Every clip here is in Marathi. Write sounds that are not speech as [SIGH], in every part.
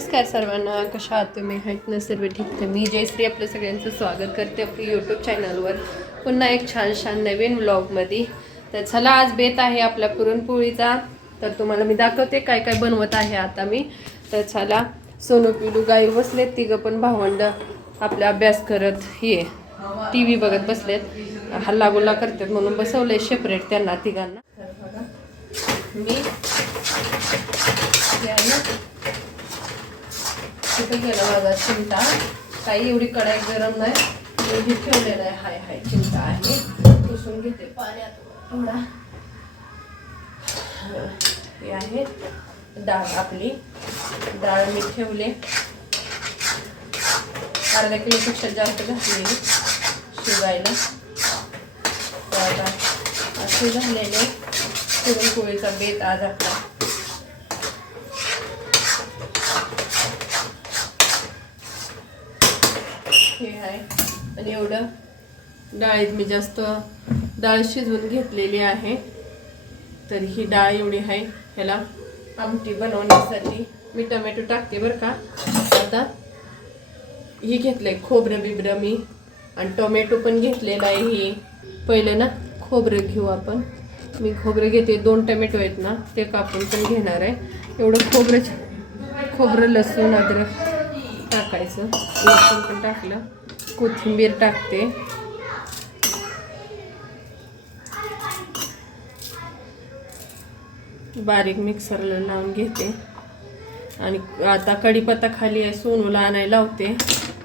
नमस्कार सर्वांना कशा आहात तुम्ही? आहेत ना सर्व ठीक तर मी जयश्री आपलं सगळ्यांचं स्वागत करते आपली यूट्यूब चॅनलवर पुन्हा एक छान छान नवीन व्लॉगमध्ये तर चला आज बेत आहे आपला पुरणपोळीचा. तर तुम्हाला मी दाखवते काय काय बनवत आहे आता मी. तर चला सोनू पिलू गाई बसलेत तिघं पण भावंड. आपला अभ्यास करत ये टी व्ही बघत बसलेत. हल्ला गुल्ला करतात म्हणून बसवले सेपरेट त्यांना तिघांना. मी ना. तिथं गेला माझा चिमटा. काही एवढी कढाई गरम नाही. एवढी ठेवलेला आहे. हाय हाय चिमटा आहे. पुसून घेते. पाण्यात थोडा हे आहे. डाळ आपली. डाळ मी ठेवले. अर्धा किलोपेक्षा जास्त घातलेली. शिजायला. आता असे झालेले पुरणपोळीचा बेत आज आपला. हे आहे. आणि एवढं डाळीत मी जास्त डाळ शिजवून घेतलेली आहे. तर ही डाळ एवढी आहे. ह्याला आमटी बनवण्यासाठी मी टमॅटो टाकते बरं का. आता ही घेतलंय खोबरं बिबरं मी. आणि टोमॅटो पण घेतलेला आहे ही. पहिलं ना खोबरं घेऊ आपण. मी खोबरं घेते दोन टमॅटो आहेत ना ते कापून पण घेणार आहे. एवढं खोबरं खोबरं लसूण अद्रक टाकायचं लसूण पण टाकलं. कोथिंबीर टाकते. बारीक मिक्सरला लावून घेते. आणि आता कढीपत्ता खाली आहे सोनूला आणायला लावते.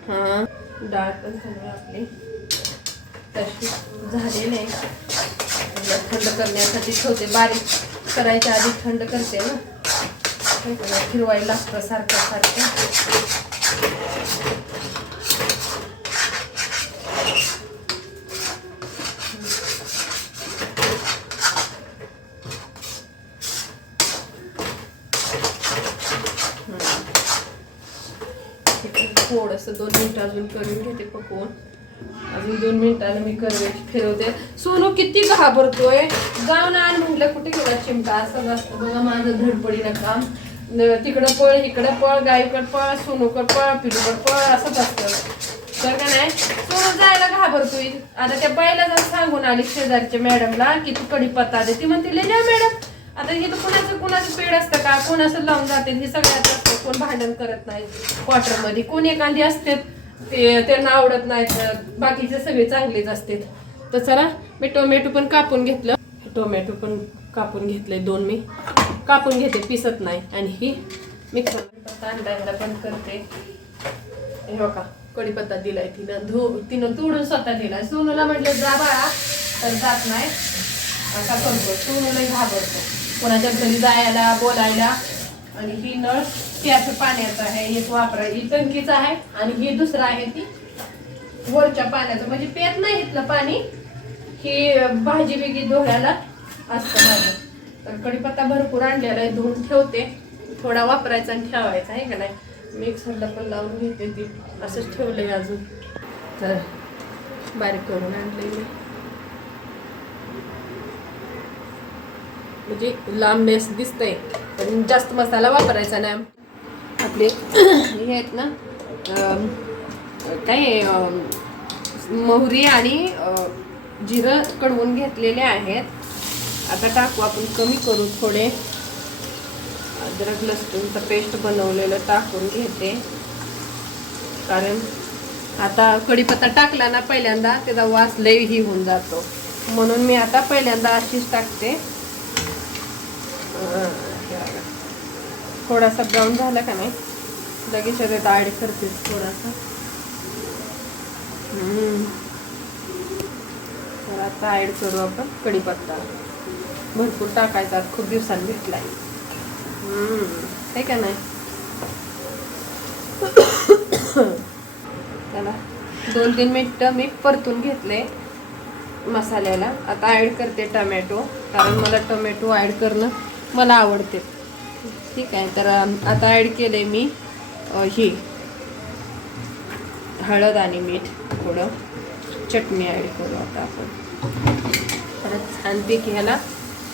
हां डाळ पण झाली आपली. तशी झालेली आहे. थंड करण्यासाठी ठेवते. बारीक करायच्या आधी थंड करते ना. फिरवायला लागतं सारखं सारखं. थोडंसं दोन मिनटं अजून करून घेते पकवून. अजून दोन मिनिटानं मी करवेची फिरवते. सोनू किती घाबरतोय. जाऊन आण म्हटलं कुठे गेला चिमटा? असं जास्त बघा माझं धडपडी काम तिकडं पळ इकडं पळ गाईकड पळ सोनूकड पळ पिलूकड पळ असंच असतं. तर का नाही? सोनू जायला घाबरतोय. आता त्या बाईला जर सांगून आली शेजारच्या मॅडमला की तू कडीपत्ता दे ती म्हणते लिहिल्या मॅडम आता हे तर कुणाचं कुणाचं पेड असतं का? कोणाचं असं लावून जाते? हे सगळ्यात असतं. कोण भांडण करत नाही क्वार्टरमध्ये कोण एखादी असते? ते त्यांना आवडत नाहीत बाकीचे सगळे चांगलेच असते तर चला मी टोमॅटो पण कापून घेतलं. टोमॅटो पण कापून घेतले दोन मी. कापून घेते पिसत नाही. आणि ही मिक्सर अंड्याला पण करते. हे बघा कढीपत्ता दिलाय तिनं. धु तिनं तोडून स्वतः दिलाय. सोनूला म्हटलं जा बाळा. तर जात नाही. असा करतो. सोनूलाही घाबरतो. कोणाच्या घरी जायला बोलायला. आणि ही नळ त्याचं पाण्याचं आहे. हे वापराय ही टंकीचं आहे. आणि ही दुसरं आहे ती वरच्या पाण्याचं. म्हणजे पेत नाही इथलं पाणी. ही भाजी बिगी धुळ्याला असतं माझं तर कढीपत्ता भरपूर आणलेला आहे. धुवून ठेवते. थोडा वापरायचा आणि ठेवायचा आहे का नाही? मिक्सरला पण लावून घेते ती. असंच ठेवलंय अजून. तर बारीक करून आणले मी. म्हणजे लांबनेस दिसतंय पण जास्त मसाला वापरायचा नाही. आपले हे आहेत ना अं, काय अं, मोहरी आणि जिरं कडवून घेतलेले आहेत. आता टाकू आपण कमी करू थोडे. अद्रक लसूणचं पेस्ट बनवलेलं टाकून घेते. कारण आता कढीपत्ता टाकला ना पहिल्यांदा त्याचा वास लईही होऊन जातो. म्हणून मी आता पहिल्यांदा अशीच टाकते. थोडासा ब्राऊन झाला का नाही? लगेच त्यात ॲड करते थोडासा. तर आता ॲड करू आपण कढीपत्ता. भरपूर टाकायचा खूप दिवसांनी भेटला आहे का नाही? [COUGHS] त्याला दोन तीन मिनटं मी परतून घेतले मसाल्याला. आता ॲड करते टमॅटो कारण मला टोमॅटो ॲड करणं मला आवडते. ठीक आहे तर आता ॲड केले मी ही. हळद आणि मीठ थोडं. चटणी ॲड करू आता आपण. परत छानपैकी ह्याला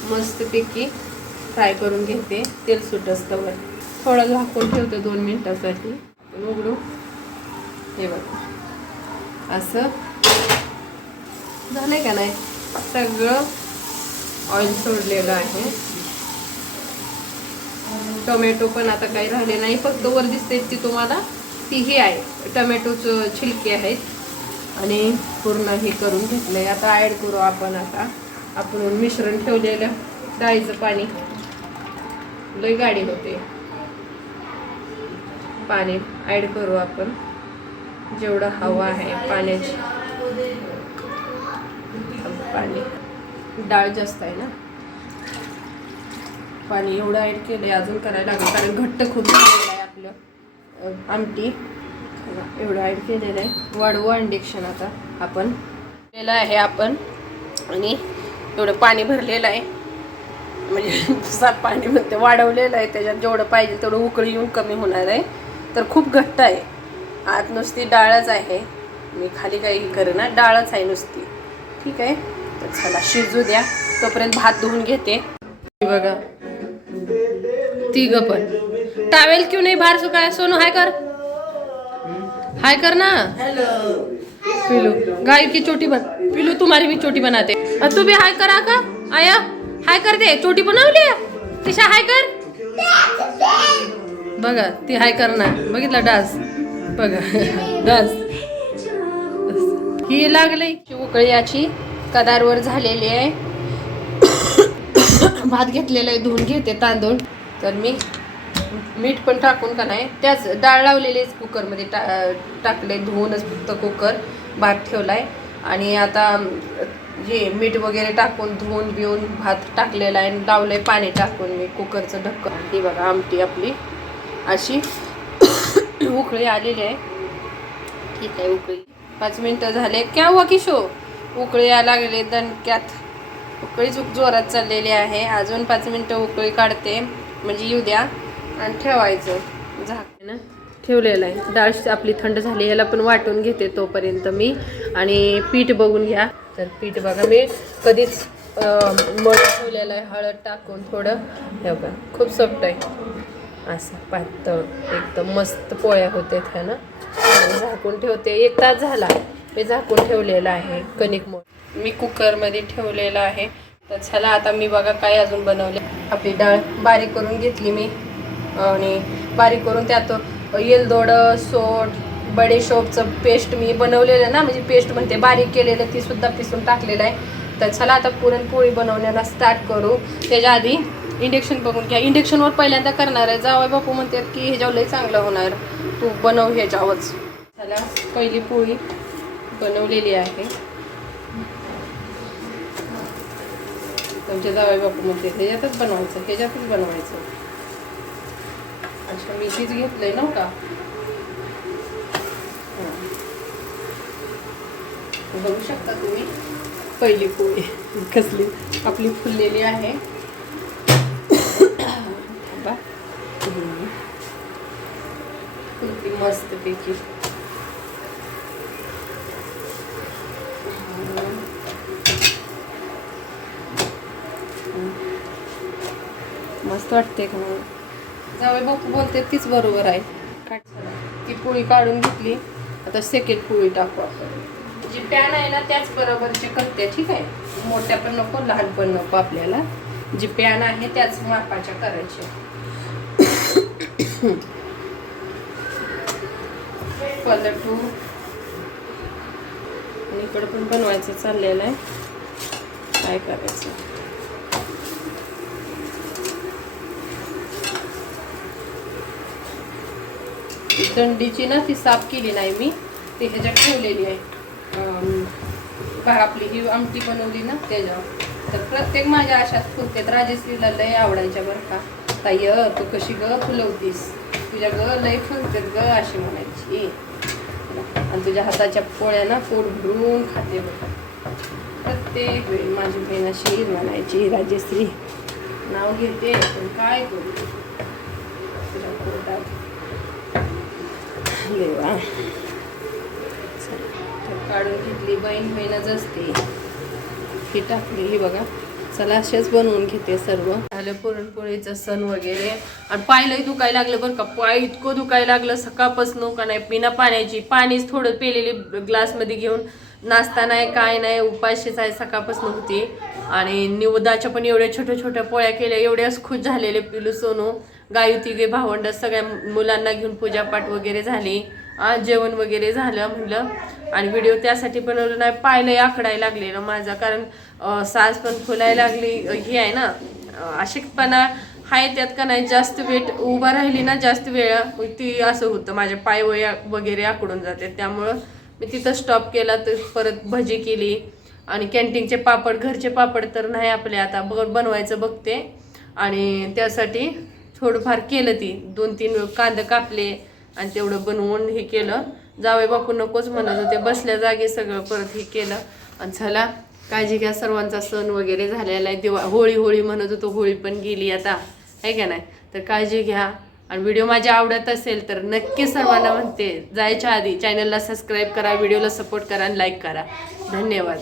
मस्तपैकी फ्राय करून घेते. तेल सुटस्तवर थोडं झाकून ठेवते दोन मिनटासाठी. उघडू. हे बघ. असं. झालं का नाही? सगळं ऑइल सोडलेलं आहे. टोमॅटो पण आता काही राहिले नाही. फक्त वर दिसते ती तुम्हाला. ती ही आहे. टोमॅटोचं छिलके आहेत. आणि पूर्ण हे करून घेतलंय. आता ॲड करू आपण आता. आपण मिश्रण ठेवलेलं डाळीचं पाणी. लई गाडी होते. पाणी ॲड करू आपण. जेवढं हवं आहे पाण्याची. पाणी. डाळ जास्त आहे ना? पाणी एवढं ॲड केलं आहे अजून करायला लागलं कारण घट्ट खूप झालेलं आहे आपलं आमटी. एवढं ॲड केलेलं आहे. वाढवू इंडेक्शन आता आपण. केलं आहे आपण. आणि एवढं पाणी भरलेलं आहे. म्हणजे साप पाणी म्हणते वाढवलेलं आहे. त्याच्यात जेवढं पाहिजे तेवढं उकळी येऊन कमी होणार आहे. तर खूप घट्ट आहे. आत नुसती डाळच आहे. मी खाली काही करेना डाळच आहे नुसती. ठीक आहे? तर चला शिजू द्या. तोपर्यंत भात धुवून घेते. बघा. तिघ पण. टावेल क्यों नहीं बाहर सुखाया सोनू हाय कर. हाय कर ना. पिलू. गाय की चोटी बन पिलू तुम्हारी भी चोटी बनाते। तू भी हाय करा का? आया? हाय कर दे चोटी बनवली तिशा हाय कर। बघा ती हाय करणार. बघितला डान्स? बघा डान्स. ही लागली उकळी याची कदारवर झालेली आहे. भात घेतलेला आहे धुवून घेते तांदूळ. तर मी मीठ पण टाकून का नाही त्याच डाळ लावलेलीच कुकरमध्ये टा टाकले धुवूनच फक्त कुकर भात ठेवला आहे आणि आता हे मीठ वगैरे टाकून धुवून बिवून भात टाकलेला आहे लावलं लावलंय पाणी टाकून मी कुकरचं ढक्कन. ही बघा आमटी आपली. अशी [COUGHS] उकळी आलेली आहे. ठीक आहे उकळी. पाच मिनटं झाले. क्या हुआ किशो? उकळी यायला लागले दणक्यात. उकळी चूक जोरात चाललेली आहे. अजून पाच मिनटं उकळी काढते. म्हणजे येऊ द्या. आणि ठेवायचं. झाक ना ठेवलेलं आहे. डाळ आपली थंड झाली याला पण वाटून घेते तोपर्यंत मी. आणि पीठ बघून घ्या. तर पीठ बघा मी कधीच मळ ठेवलेलं आहे. हळद टाकून थोडं. हे बघा खूप सॉफ्ट आहे. असं पातळ एकदम मस्त पोळ्या होते ह्या ना. झाकून ठेवते. एक तास झाला. मी झाकून ठेवलेलं आहे. कणिक मोड मी कुकरमध्ये ठेवलेलं आहे. तर चला आता मी बघा काय अजून बनवले. आपली डाळ बारीक करून घेतली मी. आणि बारीक करून त्यात येलदोडं सोट बडेशोपचं पेस्ट मी बनवलेलं ना म्हणजे पेस्ट म्हणते बारीक केलेलं ती सुद्धा पिसून टाकलेलं आहे. तर चला आता पुरणपोळी बनवण्याला स्टार्ट करू. त्याच्या आधी इंडक्शन बघून घ्या. इंडक्शनवर पहिल्यांदा करणार आहे. जावई बापू म्हणतात की ह्याच्यावर लई चांगलं होणार तू बनव ह्याच्यावरच चला पहिली पोळी बनवलेली आहे. तुमच्या जावई बापू म्हणते ह्याच्यातच बनवायचं ह्याच्यातच बनवायचं. अच्छा मी तीच घेतलंय ना का बघू शकता तुम्ही। पहिली पोळी कसली? आपली फुललेली आहे. फुलती मस्त पैकी. मस्त वाटते का जावे बापू बोलते तीच बरोबर आहे. ती पोळी काढून घेतली. आता सेकंड पोळी टाकू आपण. जी पॅन आहे ना त्याच बरोबरची करते ठीक आहे? मोठ्या पण नको लहान पण नको आपल्याला. जी पॅन आहे त्याच मापाच्या करायची. [COUGHS] पलटू आणि इकडं पण बनवायचं चाललेलं आहे. काय करायचं? दंडीची ना ती साफ केली नाही मी. ती ह्याच्यात ठेवलेली आहे. अं, आपली ही आमटी बनवली ना त्याच्यावर. तर प्रत्येक माझ्या अशाच फुलतेत राजेश्रीला लय आवडायच्या बरं का. ताई तू कशी ग फुलवतीस? तुझ्या ग लय फुलतेत ग अशी म्हणायची. आणि तुझ्या हाताच्या पोळ्या ना पोट भरून खाते बघ. प्रत्येक वेळी माझी बहीण अशी म्हणायची राजेश्री नाव घेते पण काय करू तुझ्या पोटात देवा काढून घेतली बहीण बहीणच असते. ही टाकली ही बघा. चला असेच बनवून घेते सर्व. झालं पुरणपोळीचं सण वगैरे. आणि पायलंही दुखायला लागलं बरं का. पाय इतकं दुखायला लागलं सकाळपासून का नाही बिना पाण्याची. पाणीच थोडं पेलेली ग्लासमध्ये घेऊन नाश्ता नाही काय नाही उपाशीच आहे सकाळपासून होती. आणि निवदाच्या पण एवढ्या छोट्या छोट्या पोळ्या केल्या एवढ्याच खुश झालेले पिलू सोनू. गायू तिघे भावंड सगळ्या मुलांना घेऊन पूजापाठ वगैरे झाली. जेवण वगैरे झालं म्हणलं. आणि व्हिडिओ त्यासाठी बनवलं नाही पाहिलं आकडायला लागले ना माझा. कारण सास पण फुलायला लागली ही आहे ना अं, हाय त्यात का नाही जास्त वेट उभा राहिली ना जास्त वेळ ती असं होतं. माझे पाय वया वगैरे आकडून जाते. त्यामुळं मी तिथं स्टॉप केला तर परत भजी केली. आणि कॅन्टीनचे पापड घरचे पापड तर नाही आपले आता बघ बनवायचं बघते. आणि त्यासाठी थोडंफार केलं ती. दोन तीन कांदे कापले आणि तेवढं बनवून हे केलं. जावे बापू नकोच म्हणत होते. बसल्या जागी सगळं परत हे केलं. आणि चला काळजी घ्या सर्वांचा सण वगैरे झालेला आहे. दिवा होळी होळी म्हणत होतो होळी पण गेली आता. आहे का नाही? तर काळजी घ्या. आणि व्हिडिओ माझ्या आवडत असेल तर नक्की सर्वांना म्हणते जायच्या आधी चॅनलला सबस्क्राईब करा व्हिडिओला सपोर्ट करा आणि लाईक करा. धन्यवाद.